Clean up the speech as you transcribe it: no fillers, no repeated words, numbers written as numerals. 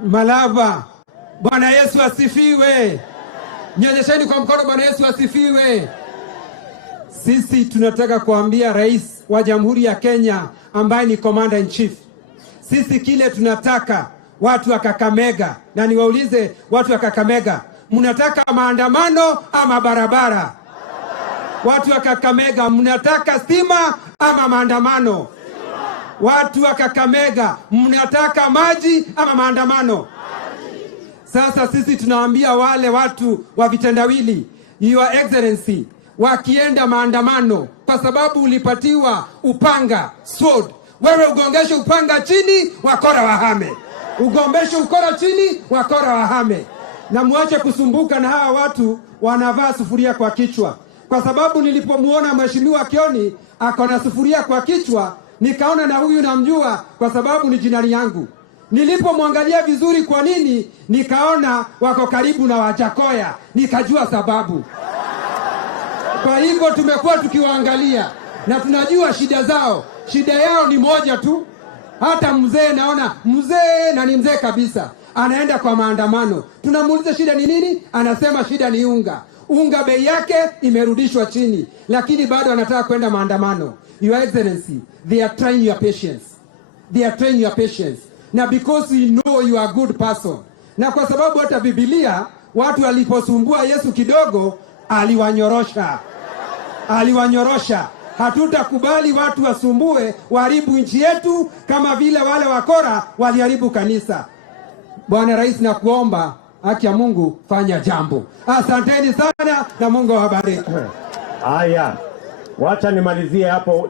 Malava. Bwana Yesu asifiwe. Nyonyesheni kwa mkono. Bwana Yesu asifiwe. Sisi tunataka kuambia rais wa Jamhuri ya Kenya ambaye ni Commander in Chief. Sisi kile tunataka watu wa Kakamega, na niwaulize watu wa Kakamega, mnataka maandamano ama barabara? Watu wa Kakamega, mnataka stima ama maandamano? Watu wa Kakamega, mnataka maji ama maandamano? Sasa sisi tunawaambia wale watu wa vitendawili, Your Excellency, wakienda maandamano kwa sababu ulipatiwa upanga, sword, wewe ugongeshe upanga chini, wakora wahame. Ugombeshe ukora chini, wakora wahame. Na muache kusumbuka na hawa watu wanavaa sufuria kwa kichwa. Kwa sababu nilipomuona Mheshimiwa Kioni akona sufuria kwa kichwa, nikaona na huyu namjua kwa sababu ni jinari yangu. Nilipomwangalia vizuri kwa nini, nikaona wako karibu na Wajakoya, nikajua sababu. Kwa hivyo tumekuwa tukiwaangalia na tunajua shida zao. Shida yao ni moja tu. Hata mzee, naona mzee na ni mzee kabisa, anaenda kwa maandamano. Tunamuuliza shida ni nini? Anasema shida ni unga. Unga bei yake imerudishwa chini, lakini bado anataka kwenda maandamano. Your Excellency, they are trying your patience. They are trying your patience. Na because we know you are a good person. Na kwa sababu hata Biblia, watu waliposumbua Yesu kidogo, aliwanyorosha. Aliwanyorosha. Hatutakubali watu wasumbue, waharibu nchi yetu kama vile wale wakora waliharibu kanisa. Bwana Rais, na kuomba haki ya Mungu, fanya jambo. Asanteni sana na Mungu awabariki. Haya, wacha nimalizie hapo.